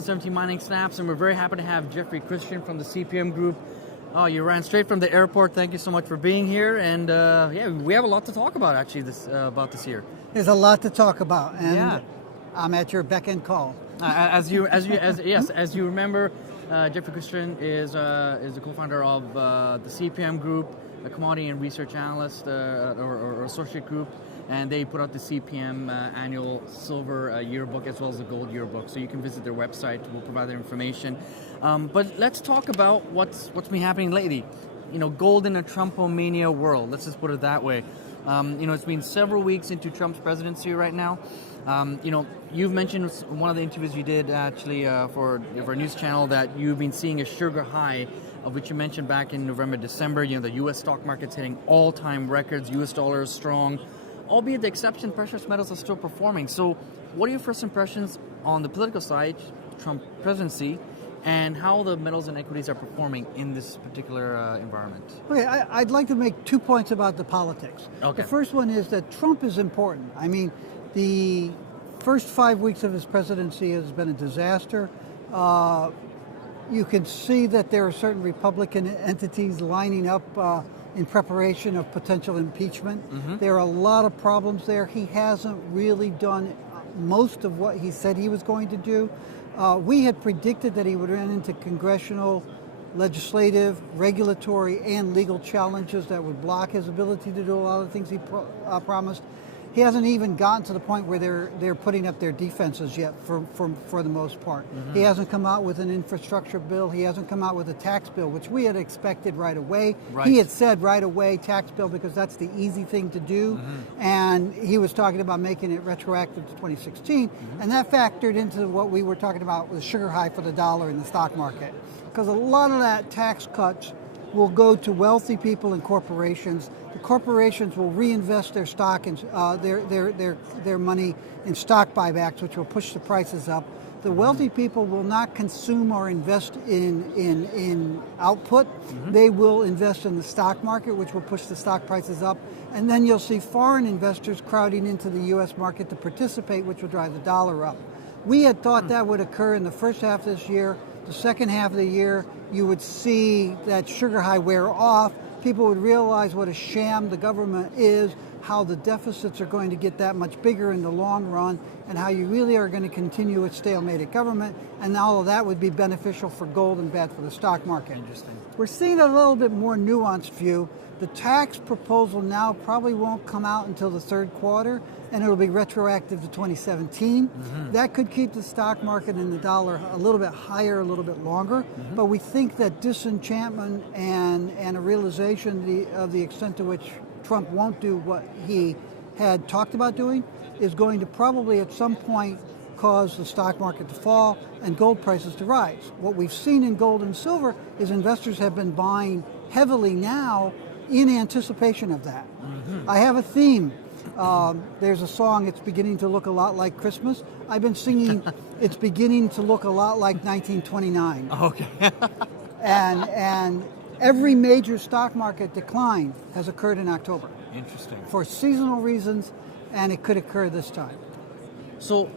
2017 mining snaps, and we're very happy to have Jeffrey Christian from the CPM Group. Oh, you ran straight from the airport. Thank you so much for being here. And yeah, we have a lot to talk about actually about this year. There's a lot to talk about, and I'm at your beck and call. As you remember, Jeffrey Christian is the co-founder of the CPM Group, a commodity and research analyst or associate group. And they put out the CPM annual silver yearbook as well as the gold yearbook. So you can visit their website. We'll provide their information. But let's talk about what's been happening lately. You know, gold in a Trumpomania world. Let's just put it that way. You know, it's been several weeks into Trump's presidency right now. You know, you've mentioned in one of the interviews you did actually for a news channel that you've been seeing a sugar high, of which you mentioned back in November, December. You know, the U.S. stock market's hitting all-time records. U.S. dollar is strong. Albeit the exception, precious metals are still performing. So what are your first impressions on the political side, Trump presidency, and how the metals and equities are performing in this particular environment? Okay, I'd like to make 2 points about the politics. Okay. The first one is that Trump is important. I mean, the first 5 weeks of his presidency has been a disaster. You can see that there are certain Republican entities lining up in preparation of potential impeachment. Mm-hmm. There are a lot of problems there. He hasn't really done most of what he said he was going to do. We had predicted that he would run into congressional, legislative, regulatory, and legal challenges that would block his ability to do a lot of the things he promised. He hasn't even gotten to the point where they're putting up their defenses yet for the most part. Mm-hmm. He hasn't come out with an infrastructure bill. He hasn't come out with a tax bill, which we had expected right away. Right. He had said right away tax bill because that's the easy thing to do. Mm-hmm. And he was talking about making it retroactive to 2016. Mm-hmm. And that factored into what we were talking about with sugar high for the dollar in the stock market. Because a lot of that tax cuts will go to wealthy people and corporations. The corporations will reinvest their stock in their money in stock buybacks, which will push the prices up. The wealthy people will not consume or invest in output. Mm-hmm. They will invest in the stock market, which will push the stock prices up. And then you'll see foreign investors crowding into the U.S. market to participate, which will drive the dollar up. We had thought that would occur in the first half of this year. The second half of the year, you would see that sugar high wear off. People would realize what a sham the government is, how the deficits are going to get that much bigger in the long run, and how you really are going to continue with stalemated government, and all of that would be beneficial for gold and bad for the stock market. Interesting. We're seeing a little bit more nuanced view. The tax proposal now probably won't come out until the third quarter, and it'll be retroactive to 2017. Mm-hmm. That could keep the stock market and the dollar a little bit higher, a little bit longer. Mm-hmm. But we think that disenchantment and a realization of the extent to which Trump won't do what he had talked about doing is going to probably at some point cause the stock market to fall and gold prices to rise. What we've seen in gold and silver is investors have been buying heavily now in anticipation of that. Mm-hmm. I have a theme. There's a song, It's Beginning to Look a Lot Like Christmas. I've been singing, It's Beginning to Look a Lot Like 1929. Okay. and every major stock market decline has occurred in October. Interesting. For seasonal reasons, and it could occur this time. So,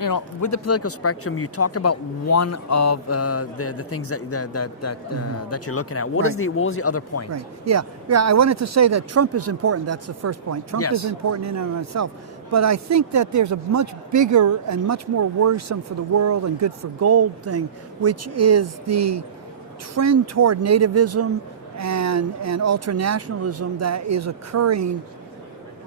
you know, with the political spectrum, you talked about one of the things that you're looking at. What was the other point? Right. Yeah. I wanted to say that Trump is important. That's the first point. Trump is important in and of itself. But I think that there's a much bigger and much more worrisome for the world and good for gold thing, which is the trend toward nativism and ultranationalism that is occurring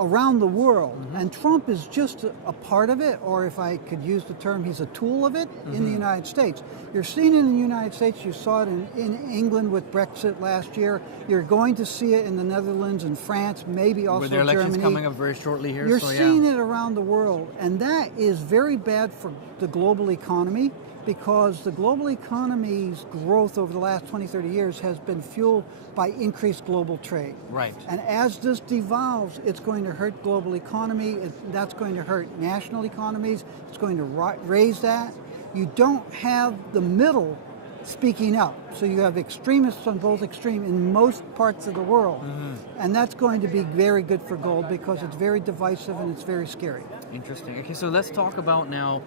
around the world. Mm-hmm. And Trump is just a part of it, or if I could use the term, he's a tool of it in the United States. You're seeing it in the United States, you saw it in England with Brexit last year, you're going to see it in the Netherlands and France, maybe also Germany. With their elections coming up very shortly here. You're seeing it around the world, and that is very bad for the global economy, because the global economy's growth over the last 20, 30 years has been fueled by increased global trade. Right. And as this devolves, it's going to hurt global economy. That's going to hurt national economies. It's going to raise that. You don't have the middle speaking up. So you have extremists on both extreme in most parts of the world. Mm-hmm. And that's going to be very good for gold because it's very divisive and it's very scary. Interesting. Okay, so let's talk about now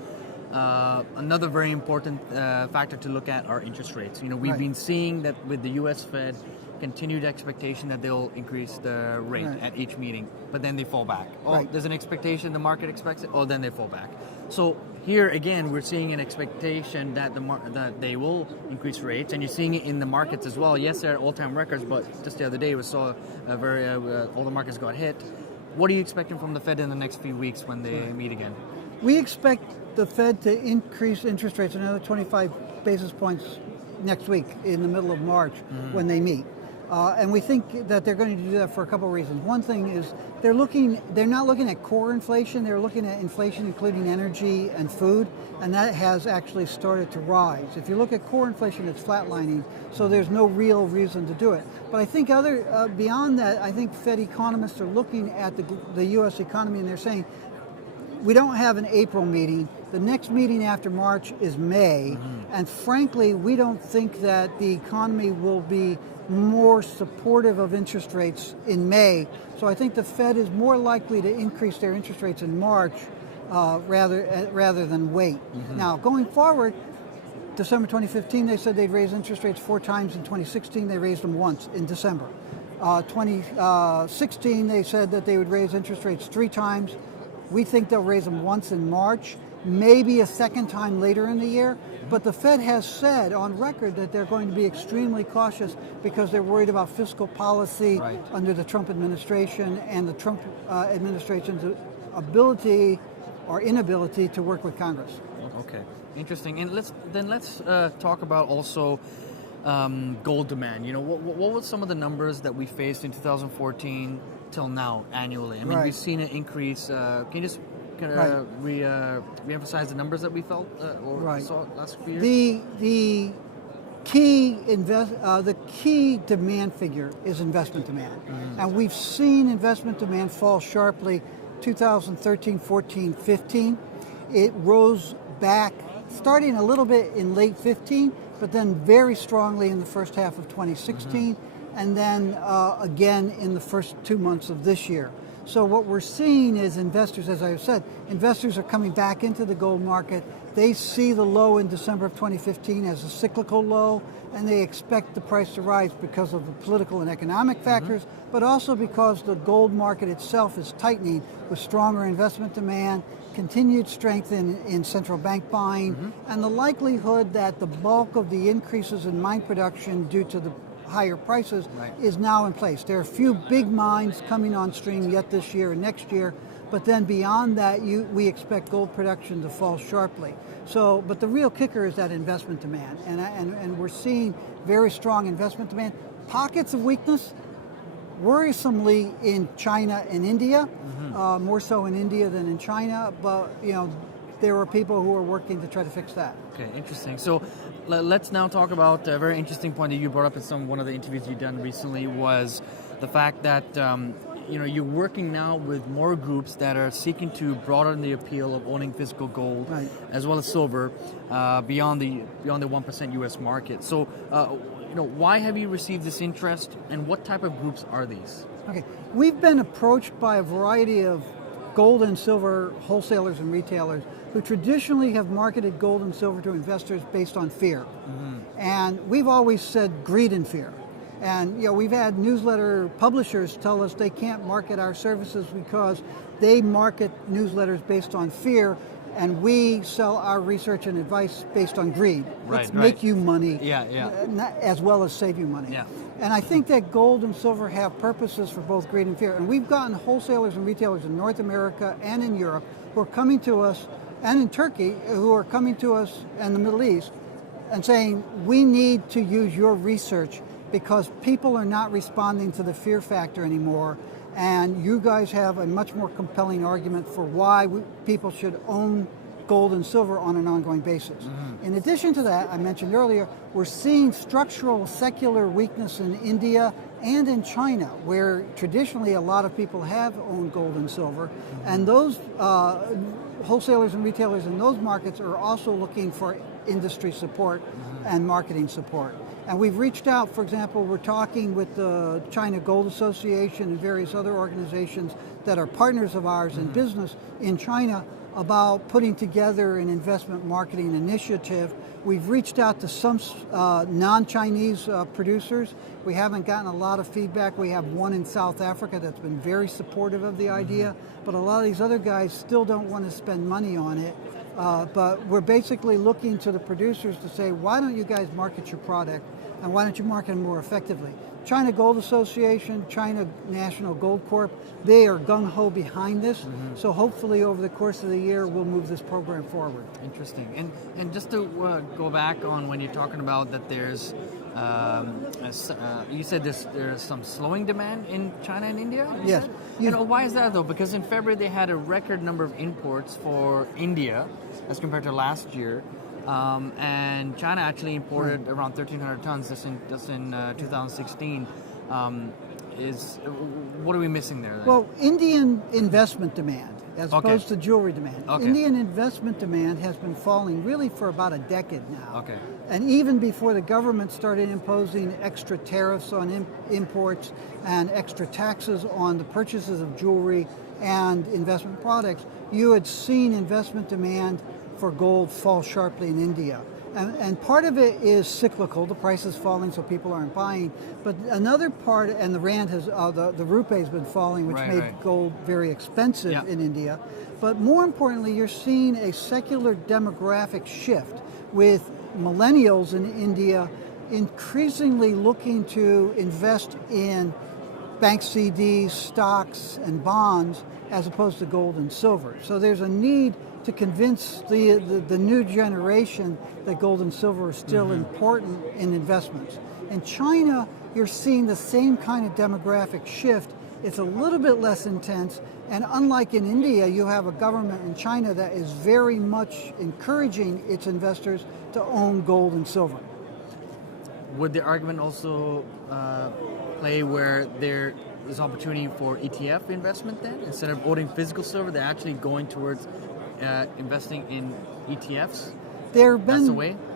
another very important factor to look at are interest rates. We've been seeing that with the U.S. Fed, continued expectation that they'll increase the rate at each meeting, but then they fall back. There's an expectation, the market expects it, then they fall back. So here again, we're seeing an expectation that that they will increase rates, and you're seeing it in the markets as well. Yes, they're at all-time records, but just the other day we saw all the markets got hit. What are you expecting from the Fed in the next few weeks when they meet again? We expect the Fed to increase interest rates another 25 basis points next week in the middle of March when they meet. And we think that they're going to do that for a couple of reasons. One thing is they're not looking at core inflation, they're looking at inflation including energy and food, and that has actually started to rise. If you look at core inflation, it's flatlining, so there's no real reason to do it. But I think beyond that, I think Fed economists are looking at the U.S. economy and they're saying, we don't have an April meeting. The next meeting after March is May, and frankly, we don't think that the economy will be more supportive of interest rates in May. So I think the Fed is more likely to increase their interest rates in March rather than wait. Now, going forward, December 2015, they said they'd raise interest rates 4 times. In 2016, they raised them once in December. 2016, they said that they would raise interest rates 3 times. We think they'll raise them once in March, maybe a second time later in the year. But the Fed has said on record that they're going to be extremely cautious because they're worried about fiscal policy under the Trump administration and the Trump administration's ability or inability to work with Congress. Okay, interesting. And let's talk about also gold demand. What were some of the numbers that we faced in 2014 till now annually? I mean, we've seen an increase. Can you just kind of re-emphasize the numbers that we felt or saw last few years? The key demand figure is investment demand, and we've seen investment demand fall sharply. 2013, 14, 15, it rose back, starting a little bit in late 15, but then very strongly in the first half of 2016, and then again in the first 2 months of this year. So what we're seeing is investors, as I said, investors are coming back into the gold market. They see the low in December of 2015 as a cyclical low, and they expect the price to rise because of the political and economic factors, but also because the gold market itself is tightening with stronger investment demand, continued strength in central bank buying, and the likelihood that the bulk of the increases in mine production due to the higher prices is now in place. There are a few big mines coming on stream yet this year and next year, but then beyond that, we expect gold production to fall sharply. So, but the real kicker is that investment demand, and we're seeing very strong investment demand. Pockets of weakness, worrisomely in China and India, more so in India than in China, but there are people who are working to try to fix that. Okay, interesting. So let's now talk about a very interesting point that you brought up in one of the interviews you've done recently was the fact that you're working now with more groups that are seeking to broaden the appeal of owning physical gold as well as silver beyond the 1% U.S. market. So why have you received this interest, and what type of groups are these? Okay, we've been approached by a variety of gold and silver wholesalers and retailers who traditionally have marketed gold and silver to investors based on fear. And we've always said greed and fear. And we've had newsletter publishers tell us they can't market our services because they market newsletters based on fear, and we sell our research and advice based on greed. Let's make you money as well as save you money. And I think that gold and silver have purposes for both greed and fear. And we've gotten wholesalers and retailers in North America and in Europe who are coming to us, and in Turkey, who are coming to us and the Middle East and saying, we need to use your research because people are not responding to the fear factor anymore. And you guys have a much more compelling argument for why people should own gold and silver on an ongoing basis. In addition to that, I mentioned earlier, we're seeing structural secular weakness in India and in China, where traditionally a lot of people have owned gold and silver. And those wholesalers and retailers in those markets are also looking for industry support and marketing support. And we've reached out, for example, we're talking with the China Gold Association and various other organizations that are partners of ours in business in China about putting together an investment marketing initiative. We've reached out to some non-Chinese producers. We haven't gotten a lot of feedback. We have one in South Africa that's been very supportive of the idea, but a lot of these other guys still don't want to spend money on it. But we're basically looking to the producers to say, why don't you guys market your product, and why don't you market it more effectively? China Gold Association, China National Gold Corp, they are gung-ho behind this. So hopefully over the course of the year, we'll move this program forward. Interesting. And just to go back on when you're talking about that there's, you said there's some slowing demand in China and India? Yes. Why is that though? Because in February they had a record number of imports for India as compared to last year. And China actually imported around 1,300 tons just in 2016. What are we missing there then? Well, Indian investment demand, as opposed to jewelry demand. Indian investment demand has been falling really for about a decade now. And even before the government started imposing extra tariffs on imports and extra taxes on the purchases of jewelry and investment products, you had seen investment demand for gold fall sharply in India. And part of it is cyclical, the price is falling so people aren't buying, but another part, and the rand has, the rupee has been falling, which made gold very expensive in India, but more importantly, you're seeing a secular demographic shift with millennials in India increasingly looking to invest in bank CDs, stocks, and bonds as opposed to gold and silver. So there's a need to convince the new generation that gold and silver are still important in investments. In China, you're seeing the same kind of demographic shift. It's a little bit less intense, and unlike in India, you have a government in China that is very much encouraging its investors to own gold and silver. Would the argument also play where there is opportunity for ETF investment then? Instead of owning physical silver, they're actually going towards investing in ETFs? There have been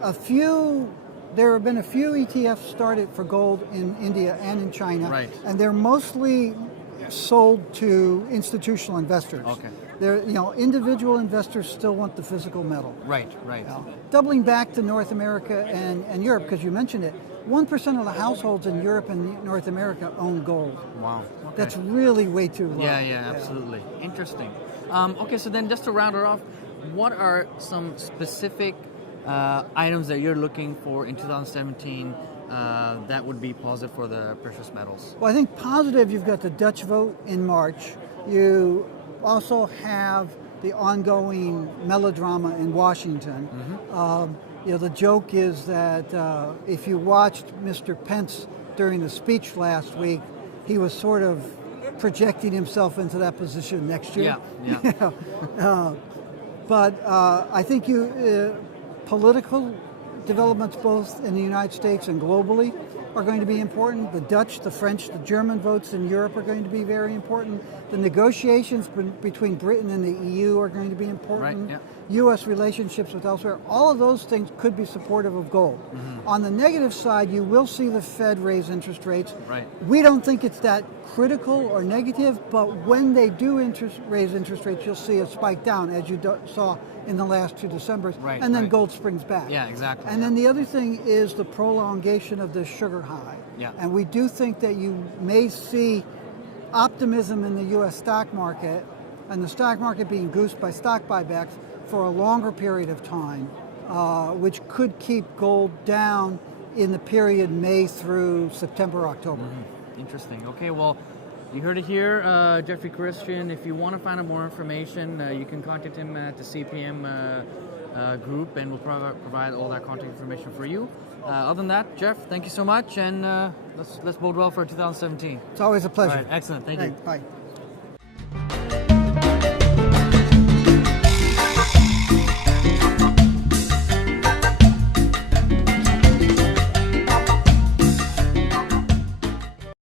a few ETFs started for gold in India and in China, and they're mostly sold to institutional investors. They're, individual investors still want the physical metal. Doubling back to North America and Europe, because you mentioned it, 1% of the households in Europe and North America own gold. Wow. That's really way too low. Yeah, absolutely. Interesting. So then just to round it off, what are some specific items that you're looking for in 2017 that would be positive for the precious metals? Well, I think positive, you've got the Dutch vote in March. You also have the ongoing melodrama in Washington. The joke is that if you watched Mr. Pence during the speech last week, he was sort of projecting himself into that position next year. But I think political developments both in the United States and globally are going to be important. The Dutch, the French, the German votes in Europe are going to be very important. The negotiations between Britain and the EU are going to be important. U.S. relationships with elsewhere, all of those things could be supportive of gold. On the negative side, you will see the Fed raise interest rates. We don't think it's that critical or negative, but when they do raise interest rates, you'll see a spike down, as you saw in the last two Decembers, and then gold springs back. And then the other thing is the prolongation of the sugar high. And we do think that you may see optimism in the U.S. stock market, and the stock market being goosed by stock buybacks for a longer period of time, which could keep gold down in the period May through September, October. Interesting. Okay, well, you heard it here, Jeffrey Christian. If you want to find out more information, you can contact him at the CPM Group, and we'll provide all that contact information for you. Other than that, Jeff, thank you so much, and let's bode well for 2017. It's always a pleasure. All right, excellent. Thank you. Bye.